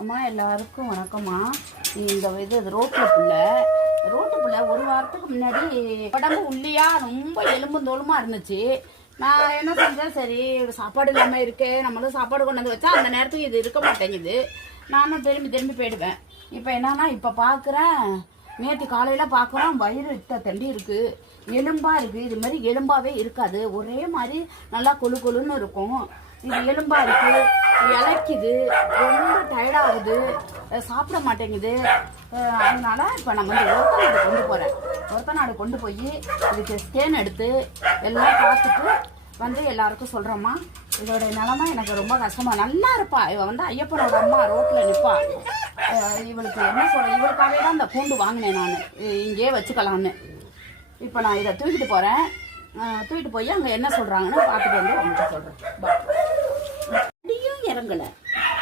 அம்மா எல்லாருக்கும் வணக்கம்மா. இந்த இது ரோட்டு புள்ள ஒரு வாரத்துக்கு முன்னாடி உடம்பு உள்ளியா ரொம்ப எலும்பு தோலுமா இருந்துச்சு. நான் என்ன செஞ்சேன், சரி சாப்பாடு இல்லாமல் இருக்கே, நம்மளும் சாப்பாடு கொண்டு வந்து வச்சா அந்த நேரத்துக்கு இது இருக்க மாட்டேங்குது. நானும் திரும்பி போயிடுவேன். இப்போ என்னன்னா, இப்போ பார்க்குறேன், நேற்று காலையில் பார்க்குறோம் வயிறு தண்டி இருக்குது, எலும்பாக இருக்குது. இது மாதிரி எலும்பாகவே இருக்காது, ஒரே மாதிரி நல்லா கொழுன்னு இருக்கும். இது எலும்பாக இருக்குது, இலைக்குது, ரொம்ப டயர்டாகுது, சாப்பிட மாட்டேங்குது. அதனால இப்போ நான் வந்து ஒருத்தநாடு கொண்டு போய் இதுக்கு ஸ்கேன் எடுத்து எல்லாம் பார்த்துட்டு வந்து எல்லாருக்கும் சொல்கிறோம்மா. இதோட நிலமை எனக்கு ரொம்ப கஷ்டமாக. நல்லா இருப்பா இவ, வந்து ஐயப்பனோட அம்மா ரோட்டில் நிற்பா. இவளுக்கு என்ன சொல்ற, இவளுக்காகவே தான் இந்த கூண்டு வாங்கினேன் நான், இங்கேயே வச்சுக்கலான்னு. இப்போ நான் இதை தூக்கிட்டு போகிறேன். தூக்கிட்டு போய் அங்கே என்ன சொல்கிறாங்கன்னு பார்த்துட்டு வந்து அவங்களுக்கு சொல்கிறேன். மடியும் இறங்கலை,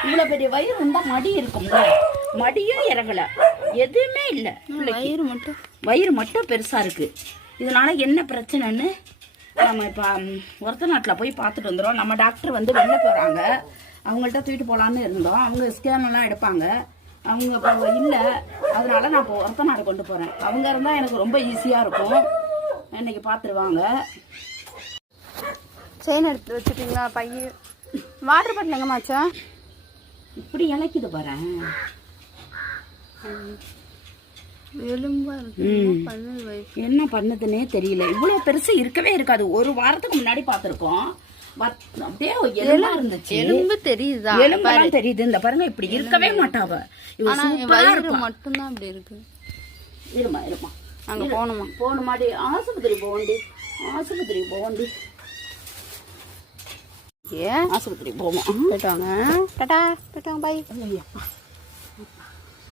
இவ்வளோ பெரிய வயிறு இருந்தால் மடி இருக்கும்ல, மடியும் இறங்கலை, எதுவுமே இல்லை. வயிறு மட்டும் பெருசாக இருக்குது. இதனால என்ன பிரச்சனைன்னு நம்ம இப்போ ஒருத்தநாட்டில் போய் பார்த்துட்டு வந்துடும். நம்ம டாக்டர் வந்து வெளில போகிறாங்க, அவங்கள்ட்ட தூக்கிட்டு போகலான்னு இருந்தோம். அவங்க ஸ்கேனெல்லாம் எடுப்பாங்க, அவங்க இப்போ இல்லை. அதனால நான் இப்போ ஒருத்தநாடு கொண்டு போகிறேன். அவங்க இருந்தால் எனக்கு ரொம்ப ஈஸியாக இருக்கும், இன்னைக்கு பார்த்துருவாங்க. செயின் எடுத்து வச்சுட்டீங்களா? பையன் வாட்டர் பாட்டில் எங்கம்மாச்சா? இப்படி இலைக்குது பாறேன், என்ன பண்ணுதுன்னே தெரியல. இவ்வளவு பெருசு இருக்கவே இருக்காது. ஒரு வாரத்துக்கு முன்னாடி பார்த்திருக்கோம், அப்படியே எலும்பா இருந்துச்சு. எலும்பு தெரியுதா? எலும்பெல்லாம் தெரியுது. இந்த பாருங்க, இப்படி இருக்கவே மாட்டாவ. வயிறு மட்டும்தான் அப்படி இருக்கு. இருமா அங்க போகணுமாடி, ஆஸ்பத்திரி போவோண்டி. ஆஸ்பத்திரி போவோம். போயிட்டாங்க. டாடா, போயிட்டாங்க. பாய்.